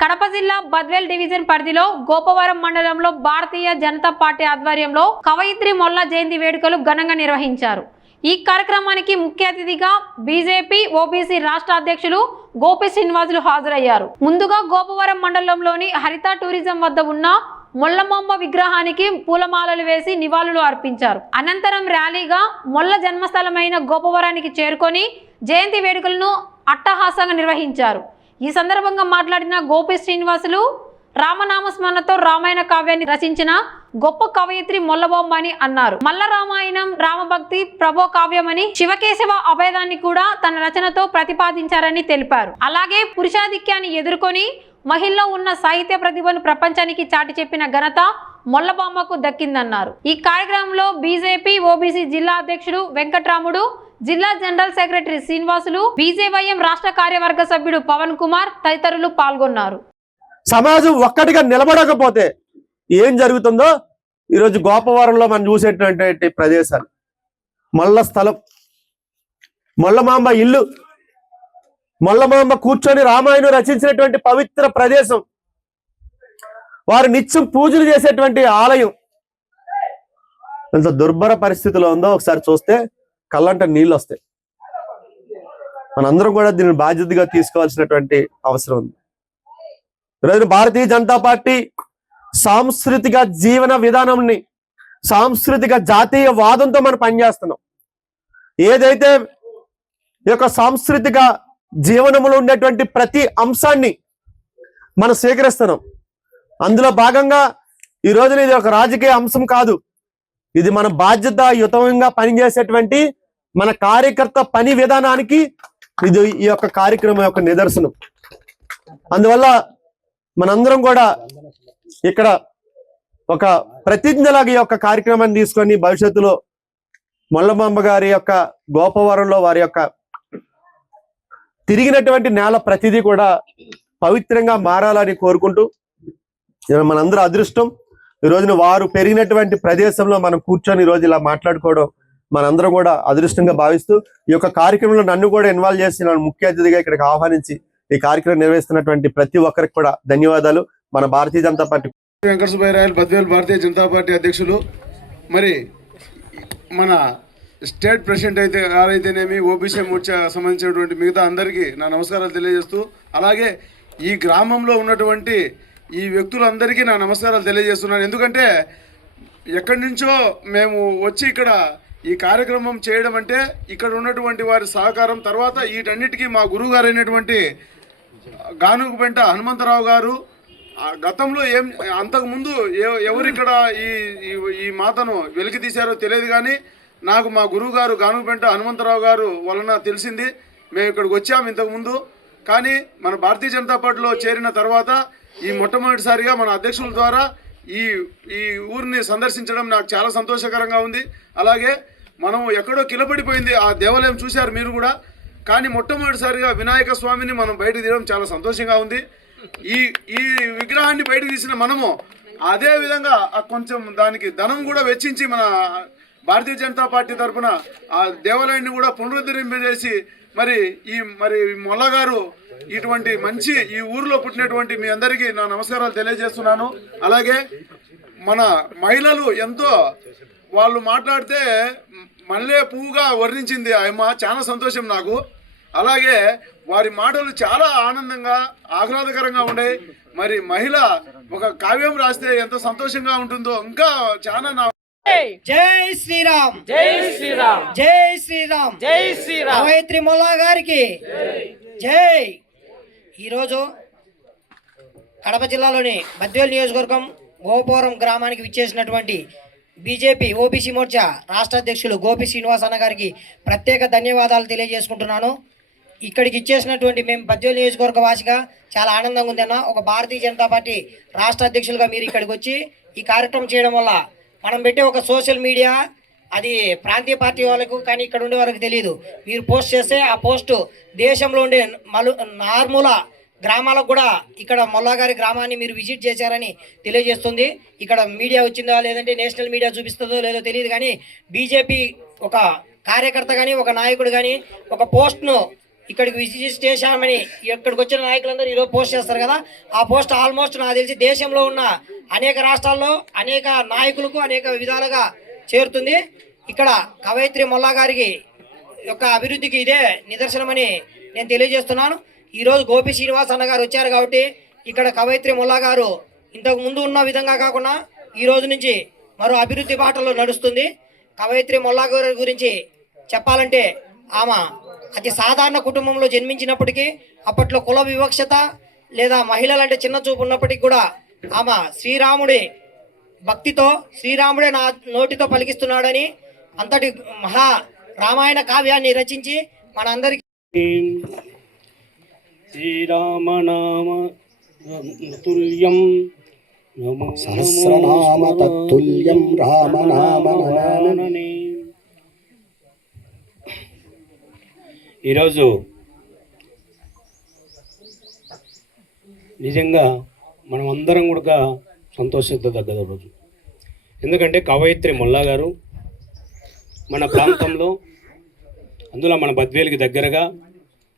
కడప జిల్లా బద్వేల్ డివిజన్ పరిధిలో గోపవరం మండలంలో భారతీయ జనతా పార్టీ ఆధ్వర్యంలో కవయిత్రి మొల్ల జయంతి వేడుకలు ఘనంగా నిర్వహించారు. ఈ కార్యక్రమానికి ముఖ్య అతిథిగా బీజేపీ ఓబీసీ రాష్ట్ర అధ్యక్షులు గోపి శ్రీనివాసులు హాజరయ్యారు. ముందుగా గోపవరం మండలంలోని హరిత టూరిజం వద్ద ఉన్న మొల్లమాంబ విగ్రహానికి పూలమాలలు వేసి నివాళులు అర్పించారు. అనంతరం ర్యాలీగా మొల్ల జన్మస్థలమైన గోపవరానికి చేరుకొని జయంతి వేడుకలను అట్టహాసంగా నిర్వహించారు. ఈ సందర్భంగా మాట్లాడిన గోపి శ్రీనివాసులు రామనామస్మరణతో రామాయణ కావ్యాన్ని రచించిన గొప్ప కవయిత్రి మొల్లమాంబ అని అన్నారు. మల్ల రామాయణం రామభక్తి ప్రభో కావ్యమని శివకేశవ అభేదాన్ని కూడా తన రచనతో ప్రతిపాదించారని తెలిపారు. అలాగే పురుషాధిక్యాన్ని ఎదుర్కొని మహిళలో ఉన్న సాహిత్య ప్రతిభను ప్రపంచానికి చాటి చెప్పిన ఘనత మొల్లమాంబకు దక్కిందన్నారు. ఈ కార్యక్రమంలో బీజేపీ ఓబీసీ జిల్లా అధ్యక్షుడు వెంకట్రాముడు, జిల్లా జనరల్ సెక్రటరీ శ్రీనివాసులు, బీజేవైఎం రాష్ట్ర కార్యవర్గ సభ్యుడు పవన్ కుమార్ తదితరులు పాల్గొన్నారు. సమాజం ఒక్కటిగా నిలబడకపోతే ఏం జరుగుతుందో ఈరోజు గోపవరంలో మనం చూసేటువంటి ప్రదేశాలు, మల్ల స్థలం, మొల్లమాంబ ఇల్లు, మొల్లమాంబ కూర్చొని రామాయణం రచించినటువంటి పవిత్ర ప్రదేశం, వారు నిత్యం పూజలు చేసేటువంటి ఆలయం ఎంత దుర్భర పరిస్థితిలో ఉందో ఒకసారి చూస్తే కళ్ళంట నీళ్ళు వస్తాయి. మనందరం కూడా దీన్ని బాధ్యతగా తీసుకోవాల్సినటువంటి అవసరం ఉంది. ఈరోజు భారతీయ జనతా పార్టీ సాంస్కృతిక జీవన విధానంని, సాంస్కృతిక జాతీయవాదంతో మనం పనిచేస్తున్నాం. ఏదైతే ఈ యొక్క సాంస్కృతిక జీవనంలో ఉండేటువంటి ప్రతి అంశాన్ని మనం స్వీకరిస్తున్నాం. అందులో భాగంగా ఈ రోజున ఇది ఒక రాజకీయ అంశం కాదు, ఇది మన బాధ్యతాయుతంగా పనిచేసేటువంటి మన కార్యకర్త పని విధానానికి ఇది ఈ యొక్క కార్యక్రమం యొక్క నిదర్శనం. అందువల్ల మనందరం కూడా ఇక్కడ ఒక ప్రతిజ్ఞలాగా ఈ యొక్క కార్యక్రమాన్ని తీసుకొని భవిష్యత్తులో మొల్లమాంబ గారి యొక్క గోపవరంలో వారి యొక్క తిరిగినటువంటి నేల ప్రతిదీ కూడా పవిత్రంగా మారాలని కోరుకుంటూ, మనందరూ అదృష్టం ఈ రోజున వారు పెరిగినటువంటి ప్రదేశంలో మనం కూర్చొని ఈ రోజు ఇలా మాట్లాడుకోవడం మనందరం కూడా అదృష్టంగా భావిస్తూ, ఈ యొక్క కార్యక్రమంలో నన్ను కూడా ఇన్వాల్వ్ చేసి నన్ను ముఖ్య అతిథిగా ఇక్కడికి ఆహ్వానించి ఈ కార్యక్రమం నిర్వహిస్తున్నటువంటి ప్రతి ఒక్కరికి కూడా ధన్యవాదాలు. మన భారతీయ జనతా పార్టీ వెంకట సుబ్బయ్య రాయలు బద్వేల్ భారతీయ జనతా పార్టీ అధ్యక్షులు, మరి మన స్టేట్ ప్రెసిడెంట్ అయితే ఎవరైతేనేమి ఓబీసీ మోర్చా సంబంధించినటువంటి మిగతా అందరికీ నా నమస్కారాలు తెలియజేస్తూ, అలాగే ఈ గ్రామంలో ఉన్నటువంటి ఈ వ్యక్తులందరికీ నా నమస్కారాలు తెలియజేస్తున్నాను. ఎందుకంటే ఎక్కడి నుంచో మేము వచ్చి ఇక్కడ ఈ కార్యక్రమం చేయడం అంటే ఇక్కడ ఉన్నటువంటి వారి సహకారం, తర్వాత వీటన్నిటికీ మా గురువు గారు అయినటువంటి గానుగుపెంట హనుమంతరావు గారు గతంలో అంతకుముందు ఎవరు ఇక్కడ ఈ మాతను వెలికి తీశారో తెలియదు, కానీ నాకు మా గురువు గారు గానుగుపెంట హనుమంతరావు గారు వలన తెలిసింది. మేము ఇక్కడికి వచ్చాము ఇంతకుముందు, కానీ మన భారతీయ జనతా పార్టీలో చేరిన తర్వాత ఈ మొట్టమొదటిసారిగా మన అధ్యక్షుల ద్వారా ఈ ఊరిని సందర్శించడం నాకు చాలా సంతోషకరంగా ఉంది. అలాగే మనం ఎక్కడో కిలబడిపోయింది ఆ దేవాలయం చూశారు మీరు కూడా, కానీ మొట్టమొదటిసారిగా వినాయక స్వామిని మనం బయటకు తీయడం చాలా సంతోషంగా ఉంది. ఈ విగ్రహాన్ని బయటకు తీసిన మనము అదే విధంగా కొంచెం దానికి ధనం కూడా వెచ్చించి మన భారతీయ జనతా పార్టీ తరఫున ఆ దేవాలయాన్ని కూడా పునరుద్ధరింపజేసి మరి మొల్ల గారు ఇటువంటి మంచి ఈ ఊరిలో పుట్టినటువంటి మీ అందరికీ నా నమస్కారాలు తెలియజేస్తున్నాను. అలాగే మన మహిళలు ఎంతో వాళ్ళు మాట్లాడితే మల్లె పువ్వుగా వర్ణించింది ఆయమ్మ, చాలా సంతోషం నాకు. అలాగే వారి మాటలు చాలా ఆనందంగా ఆహ్లాదకరంగా ఉన్నాయి. మరి మహిళ ఒక కావ్యం రాస్తే ఎంత సంతోషంగా ఉంటుందో ఇంకా చాలా నా జై శ్రీరామ్, జై శ్రీరామ్, జై శ్రీరామ్, జై శ్రీరామ్. కవయిత్రి మొల్ల గారికి జై. ఈరోజు కడప జిల్లాలోని బద్వేల్ నియోజకవర్గం గోపవరం గ్రామానికి విచ్చేసినటువంటి బీజేపీ ఓబీసీ మోర్చా రాష్ట్ర అధ్యక్షులు గోపి శ్రీనివాస్ అన్న గారికి ప్రత్యేక ధన్యవాదాలు తెలియజేసుకుంటున్నాను. ఇక్కడికి ఇచ్చేసినటువంటి మేము బద్వేల్ నియోజకవర్గ వాసిగా చాలా ఆనందంగా ఉంది అన్న. ఒక భారతీయ జనతా పార్టీ రాష్ట్ర అధ్యక్షులుగా మీరు ఇక్కడికి వచ్చి ఈ కార్యక్రమం చేయడం వల్ల మనం పెట్టే ఒక సోషల్ మీడియా అది ప్రాంతీయ పార్టీ వాళ్ళకు కానీ ఇక్కడ ఉండే వాళ్ళకి తెలియదు. మీరు పోస్ట్ చేస్తే ఆ పోస్టు దేశంలో ఉండే నార్మూల గ్రామాలకు కూడా ఇక్కడ మొల్లగారి గ్రామాన్ని మీరు విజిట్ చేశారని తెలియజేస్తుంది. ఇక్కడ మీడియా వచ్చిందా లేదంటే నేషనల్ మీడియా చూపిస్తుందో లేదో తెలియదు, కానీ బీజేపీ ఒక కార్యకర్త కానీ ఒక నాయకుడు కానీ ఒక పోస్ట్ను ఇక్కడికి విజిట్ చేశామని ఇక్కడికి వచ్చిన నాయకులందరూ ఈరోజు పోస్ట్ చేస్తారు కదా, ఆ పోస్ట్ ఆల్మోస్ట్ నాకు తెలిసి దేశంలో ఉన్న అనేక రాష్ట్రాల్లో అనేక నాయకులకు అనేక విధాలుగా చేరుతుంది. ఇక్కడ కవయిత్రి మొల్లా గారికి యొక్క అభివృద్ధికి ఇదే నిదర్శనమని నేను తెలియజేస్తున్నాను. ఈరోజు గోపి శ్రీనివాస్ అన్న గారు వచ్చారు కాబట్టి ఇక్కడ కవయిత్రి మొల్లా గారు ఇంతకు ముందు ఉన్న విధంగా కాకుండా ఈ రోజు నుంచి మరో అభివృద్ధి బాటలో నడుస్తుంది. కవయిత్రి మొల్లా గారి గురించి చెప్పాలంటే ఆమె అతి సాధారణ కుటుంబంలో జన్మించినప్పటికీ అప్పట్లో కుల వివక్షత లేదా మహిళలంటే చిన్న చూపు ఉన్నప్పటికీ కూడా ఆమె శ్రీరాముడి భక్తితో శ్రీరాముడే నా నోటితో పలికిస్తున్నాడని అంతటి మహా రామాయణ కావ్యాన్ని రచించి మనందరికీ శ్రీరామనామ తుల్యం సహస్రనామ తత్తుల్యం రామనామ నమామి. ఈరోజు నిజంగా మనం అందరం కూడా సంతోషించదగ్గద రోజు. ఎందుకంటే కవయిత్రి మొల్లా గారు మన ప్రాంతంలో, అందులో మన బద్వేలుకి దగ్గరగా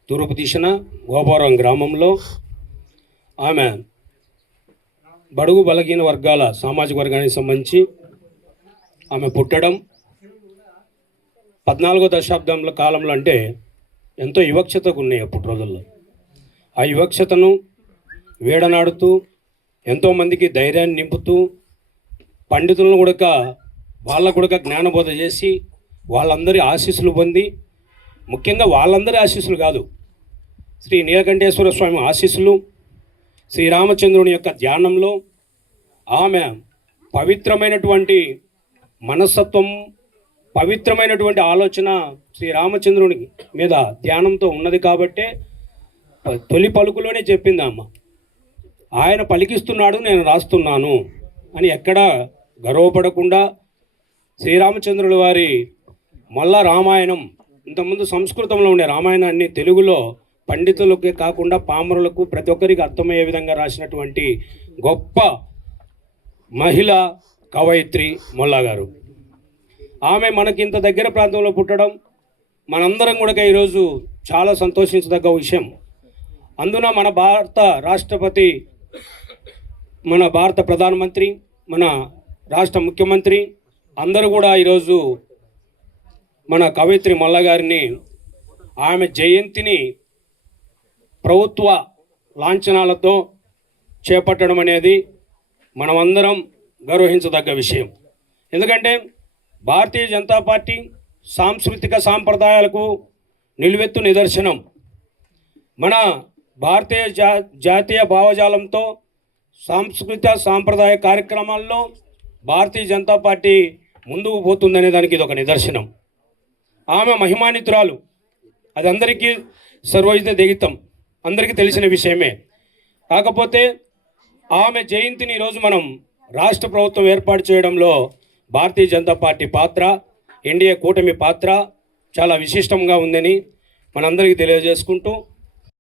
తూర్పు దిశన గోపారం గ్రామంలో ఆమె బడుగు బలహీన వర్గాల సామాజిక వర్గానికి సంబంధించి ఆమె పుట్టడం 14వ దశాబ్దంలో కాలంలో అంటే ఎంతో వివక్షతకు ఉన్నాయి అప్పుడు రోజుల్లో. ఆ వివక్షతను వేడనాడుతూ ఎంతోమందికి ధైర్యాన్ని నింపుతూ పండితులను కూడా వాళ్ళకు కూడా జ్ఞానబోధ చేసి వాళ్ళందరి ఆశీస్సులు పొంది, ముఖ్యంగా వాళ్ళందరి ఆశీస్సులు కాదు, శ్రీ నీలకంఠేశ్వర స్వామి ఆశీస్సులు, శ్రీరామచంద్రుని యొక్క ధ్యానంలో ఆమె పవిత్రమైనటువంటి మనస్తత్వం, పవిత్రమైనటువంటి ఆలోచన శ్రీరామచంద్రుని మీద ధ్యానంతో ఉన్నది కాబట్టే తొలి పలుకులోనే చెప్పింది అమ్మ, ఆయన పలికిస్తున్నాడు నేను రాస్తున్నాను అని ఎక్కడా గర్వపడకుండా శ్రీరామచంద్రుల వారి మొల్ల రామాయణం, ఇంతకుముందు సంస్కృతంలో ఉండే రామాయణాన్ని తెలుగులో పండితులకే కాకుండా పామరులకు ప్రతి ఒక్కరికి అర్థమయ్యే విధంగా రాసినటువంటి గొప్ప మహిళ కవయిత్రి మొల్లా గారు. ఆమె మనకి ఇంత దగ్గర ప్రాంతంలో పుట్టడం మనందరం కూడా ఈరోజు చాలా సంతోషించదగ్గ విషయం. అందున మన భారత రాష్ట్రపతి, మన భారత ప్రధానమంత్రి, మన రాష్ట్ర ముఖ్యమంత్రి అందరూ కూడా ఈరోజు మన కవయిత్రి మొల్లా గారిని ఆమె జయంతిని ప్రభుత్వ లాంఛనాలతో చేపట్టడం అనేది మనమందరం గౌరవించదగ్గ విషయం. ఎందుకంటే భారతీయ జనతా పార్టీ సాంస్కృతిక సాంప్రదాయాలకు నిలువెత్తు నిదర్శనం. మన భారతీయ జాతీయ భావజాలంతో సాంస్కృతిక సాంప్రదాయ కార్యక్రమాల్లో భారతీయ జనతా పార్టీ ముందుకు పోతుందనే దానికి ఇది ఒక నిదర్శనం. ఆమె మహిమాన్వితురాలు, అది అందరికీ సర్వవిదిత దిగితం, అందరికీ తెలిసిన విషయమే. కాకపోతే ఆమె జయంతిని ఈరోజు మనం రాష్ట్ర ప్రభుత్వం ఏర్పాటు చేయడంలో భారతీయ జనతా పార్టీ పాత్ర, ఎన్డీఏ కూటమి పాత్ర చాలా విశిష్టంగా ఉందని మనందరికీ తెలియజేసుకుంటూ